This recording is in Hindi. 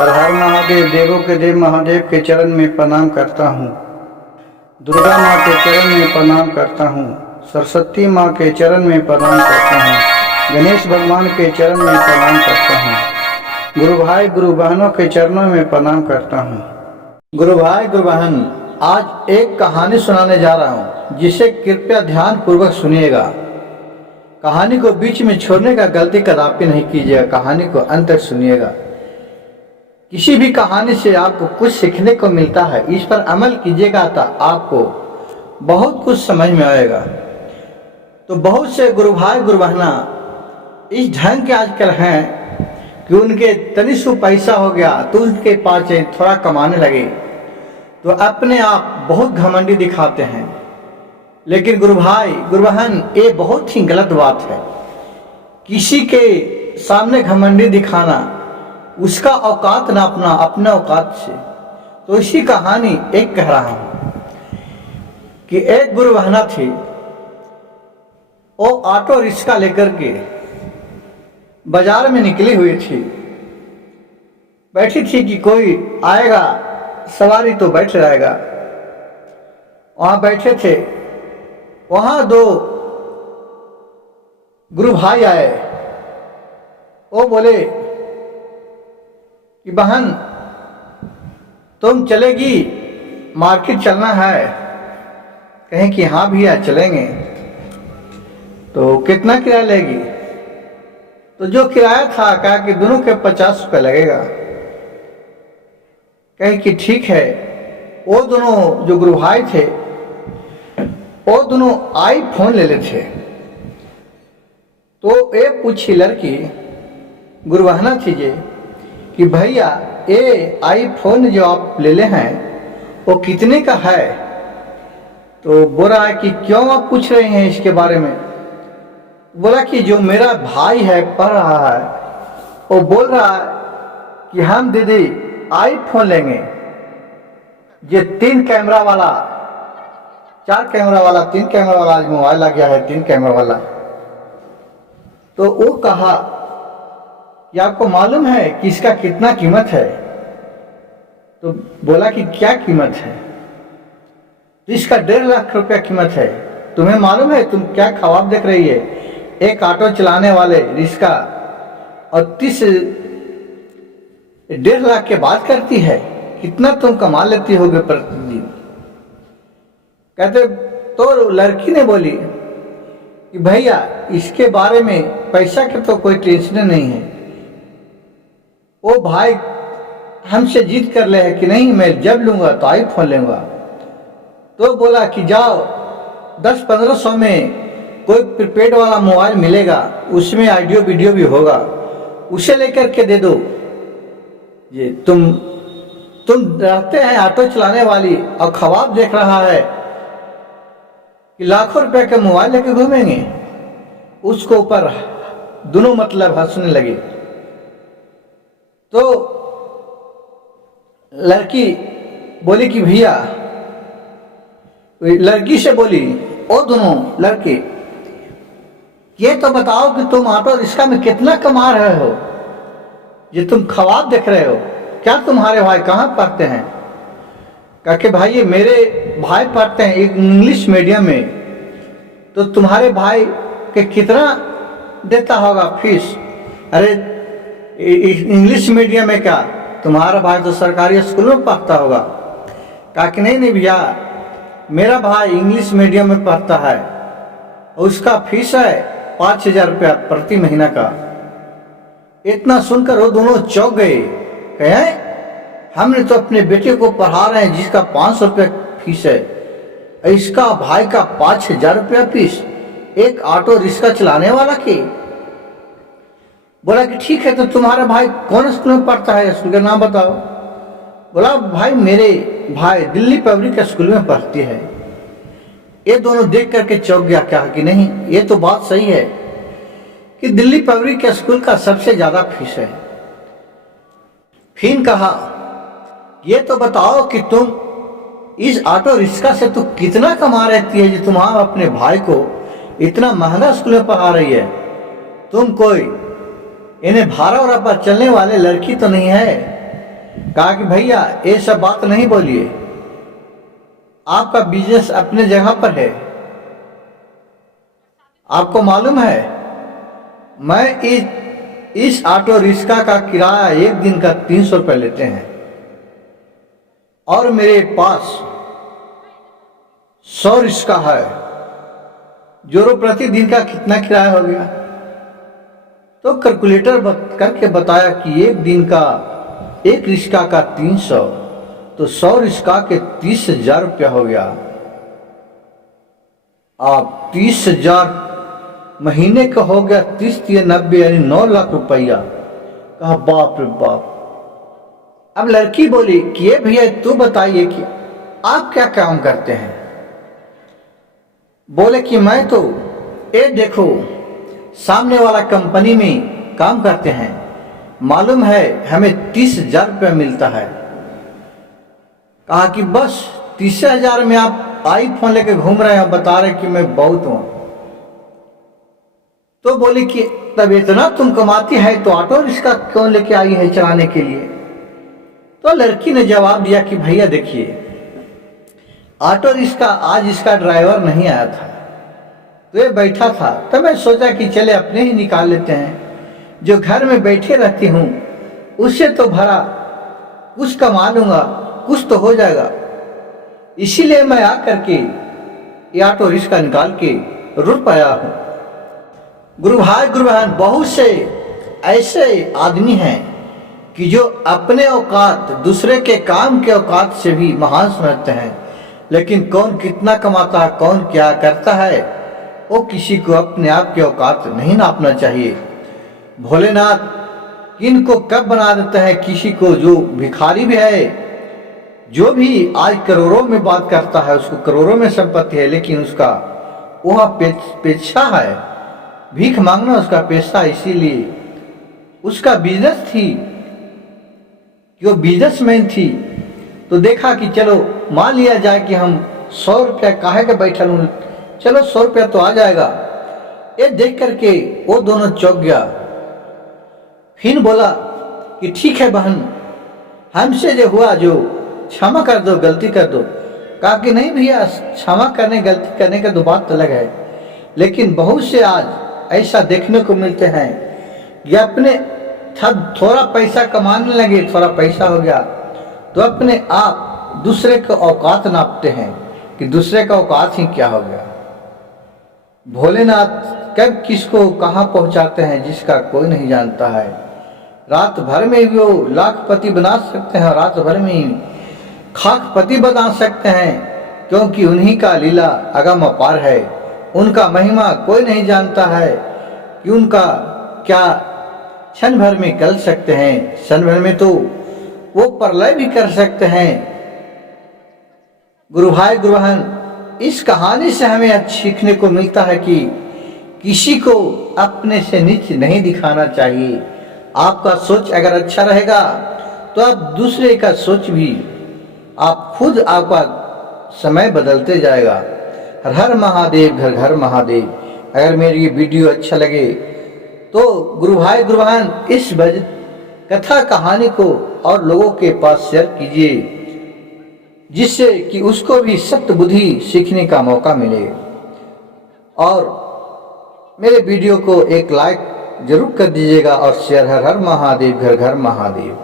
हर हर महादेव, देवों के देव महादेव के चरण में प्रणाम करता हूँ। दुर्गा माँ के चरण में प्रणाम करता हूँ। सरस्वती माँ के चरण में प्रणाम करता हूँ। गणेश भगवान के चरण में प्रणाम करता हूँ। गुरु भाई गुरु बहनों के चरणों में प्रणाम करता हूँ। गुरु भाई गुरु बहन, आज एक कहानी सुनाने जा रहा हूँ, जिसे कृपया ध्यान पूर्वक सुनिएगा। कहानी को बीच में छोड़ने का गलती कदापि नहीं कीजिएगा। कहानी को अंत तक सुनिएगा। किसी भी कहानी से आपको कुछ सीखने को मिलता है, इस पर अमल कीजिएगा तो आपको बहुत कुछ समझ में आएगा। तो बहुत से गुरु भाई गुरु बहना इस ढंग के आजकल हैं कि उनके तनिष्ठ पैसा हो गया तो उनके पास थोड़ा कमाने लगे तो अपने आप बहुत घमंडी दिखाते हैं। लेकिन गुरु भाई गुरु बहन, ये बहुत ही गलत बात है। किसी के सामने घमंडी दिखाना, उसका औकात नापना अपने औकात से। तो इसी कहानी एक कह रहा हूं कि एक गुरु बहना थी, वो ऑटो रिक्शा लेकर के बाजार में निकली हुई थी। बैठी थी कि कोई आएगा सवारी तो बैठ जाएगा। वहां बैठे थे, वहां दो गुरु भाई आए। वो बोले कि बहन, तुम चलेगी, मार्केट चलना है? कहें कि हाँ भैया चलेंगे। तो कितना किराया लेगी? तो जो किराया था कहा कि दोनों के 50 रुपये लगेगा। कहे कि ठीक है। वो दोनों जो गुरु भाई थे, वो दोनों आईफोन ले लेते थे। तो एक पूछी लड़की गुरु बहना थी जे कि भैया, ये आईफोन जो आप ले ले हैं वो कितने का है? तो बोला है कि क्यों आप पूछ रहे हैं इसके बारे में? बोला कि जो मेरा भाई है पढ़ रहा है, वो बोल रहा है कि हम दीदी आईफोन लेंगे, ये 3 कैमरा वाला, 4 कैमरा वाला, 3 कैमरा वाला आज मोबाइल आ गया है, 3 कैमरा वाला। तो वो कहा कि आपको मालूम है कि इसका कितना कीमत है? तो बोला कि क्या कीमत है? तो इसका 1.5 लाख रुपया कीमत है। तुम्हें मालूम है तुम क्या ख्वाब देख रही है? एक ऑटो चलाने वाले रिक्शा और 1.5 लाख के बात करती है। कितना तुम कमा लेती होगे प्रतिदिन? कहते तो लड़की ने बोली कि भैया, इसके बारे में पैसा के तो कोई टेंशन नहीं है। वो भाई हमसे जिद कर ले है कि नहीं, मैं जब लूंगा तो आईफोन लूंगा। तो बोला कि जाओ 10-1500 में कोई प्रीपेड वाला मोबाइल मिलेगा, उसमें ऑडियो वीडियो भी होगा, उसे लेकर के दे दो। ये तुम रहते हैं ऑटो चलाने वाली और ख्वाब देख रहा है कि लाखों रुपए के मोबाइल लेके घूमेंगे। उसको ऊपर दोनों मतलब हंसने लगे। तो लड़की बोली कि भैया, लड़की से बोली ओ दोनों लड़के, ये तो बताओ कि तुम ऑटो रिक्शा में कितना कमा रहे हो? ये तुम ख्वाब देख रहे हो क्या? तुम्हारे भाई कहाँ पढ़ते हैं? कहा कि भाई, ये मेरे भाई पढ़ते हैं एक इंग्लिश मीडियम में। तो तुम्हारे भाई के कितना देता होगा फीस? अरे इंग्लिश मीडियम में क्या, तुम्हारा भाई तो सरकारी स्कूल में पढ़ता होगा। कहा कि नहीं भैया, मेरा भाई इंग्लिश मीडियम में पढ़ता है, उसका फीस है 5000 रुपया प्रति महीना का। इतना सुनकर वो दोनों चौंक गए। कहे हमने तो अपने बेटे को पढ़ा रहे हैं जिसका 500 रुपया फीस है, इसका भाई का 5000 रुपया फीस, एक ऑटो रिक्शा चलाने वाला की। बोला कि ठीक है, तो तुम्हारा भाई कौन स्कूल में पढ़ता है? स्कूल का नाम बताओ। बोला भाई, मेरे भाई दिल्ली पब्लिक स्कूल में पढ़ती है। ये दोनों देख करके चौंक गया। क्या कि नहीं, ये तो बात सही है कि दिल्ली पब्लिक स्कूल का सबसे ज्यादा फीस है। फिर कहा, ये तो बताओ कि तुम इस ऑटो रिक्शा से तू कितना कमा रहती है जो तुम्हारा अपने भाई को इतना महंगा स्कूल में पढ़ा रही है? तुम कोई इन्हें भाड़ा वाड़ा पर चलने वाले लड़की तो नहीं है? कहा कि भैया ये सब बात नहीं बोलिए, आपका बिजनेस अपने जगह पर है। आपको मालूम है मैं इस ऑटो रिक्शा का किराया एक दिन का 300 रुपये लेते हैं और मेरे पास 100 रिक्शा है, जो प्रतिदिन का कितना किराया हो गया। तो कैलकुलेटर करके बताया कि एक दिन का एक रिक्शा का 300, तो 100 रिक्शा के 30,000 रुपया हो गया। आप 30,000 महीने का हो गया, 30 या 90 यानी 9 लाख रुपया। कहा बाप रे बाप। अब लड़की बोली कि ये भैया तू बताइए कि आप क्या काम करते हैं। बोले कि मैं तो ये देखो सामने वाला कंपनी में काम करते हैं, मालूम है हमें 30,000 रुपया मिलता है। कहा कि बस 30,000 में आप आईफोन लेके घूम रहे हैं, बता रहे कि मैं बहुत हूं। तो बोली कि तब इतना तुम कमाती है तो ऑटो रिक्शा क्यों लेके आई है चलाने के लिए। तो लड़की ने जवाब दिया कि भैया देखिए, ऑटो रिक्शा आज इसका ड्राइवर नहीं आया था, तो ये बैठा था, तो मैं सोचा कि चले अपने ही निकाल लेते हैं। जो घर में बैठे रहती हूँ उससे तो भरा कुछ कमा लूंगा, कुछ तो हो जाएगा। इसीलिए मैं आकर के ये ऑटो रिक्शा निकाल के रुक पाया हूँ। गुरु भाई गुरु बहन, बहुत से ऐसे आदमी हैं कि जो अपने औकात दूसरे के काम के औकात से भी महान समझते हैं, लेकिन कौन कितना कमाता है, कौन क्या करता है, वो किसी को अपने आप के औकात नहीं नापना चाहिए। भोलेनाथ इनको कब बना देते हैं किसी को जो भिखारी भी है, जो भी आज करोड़ों में बात करता है, उसको करोड़ों में संपत्ति है, लेकिन उसका वह पेशा है, भीख मांगना उसका पेशा। इसीलिए उसका बिजनेस थी कि वो बिजनेसमैन थी। तो देखा कि चलो मान लिया जाए कि हम 100 रुपया काहे के बैठल हूँ, चलो 100 रुपया तो आ जाएगा। ये देख करके वो दोनों चौंक गया। फिर बोला कि ठीक है बहन, हमसे जो हुआ जो क्षमा कर दो, गलती कर दो। कहा कि नहीं भैया, क्षमा करने गलती करने का तो बात अलग है, लेकिन बहुत से आज ऐसा देखने को मिलते हैं कि अपने थोड़ा पैसा कमाने लगे, थोड़ा पैसा हो गया तो अपने आप दूसरे का औकात नापते हैं कि दूसरे का औकात ही क्या हो गया। भोलेनाथ कब किसको कहाँ पहुंचाते हैं जिसका कोई नहीं जानता है। रात भर में भी वो लाखपति बना सकते हैं, रात भर में ही खाकपति बना सकते हैं, क्योंकि उन्हीं का लीला अगम अपार है। उनका महिमा कोई नहीं जानता है कि उनका क्या क्षण भर में कर सकते हैं। क्षण भर में तो वो प्रलय भी कर सकते हैं। गुरु भाई गुरु बहन, इस कहानी से हमें सीखने को मिलता है कि किसी को अपने से नीच नहीं दिखाना चाहिए। आपका सोच अगर अच्छा रहेगा तो आप दूसरे का सोच भी, आप खुद आपका समय बदलते जाएगा। हर हर महादेव, घर घर महादेव। अगर मेरी ये वीडियो अच्छा लगे तो गुरु भाई गुरु बहन इस कथा कहानी को और लोगों के पास शेयर कीजिए, जिससे कि उसको भी सत्य बुद्धि सीखने का मौका मिले। और मेरे वीडियो को एक लाइक जरूर कर दीजिएगा और शेयर। हर हर महादेव, घर घर महादेव।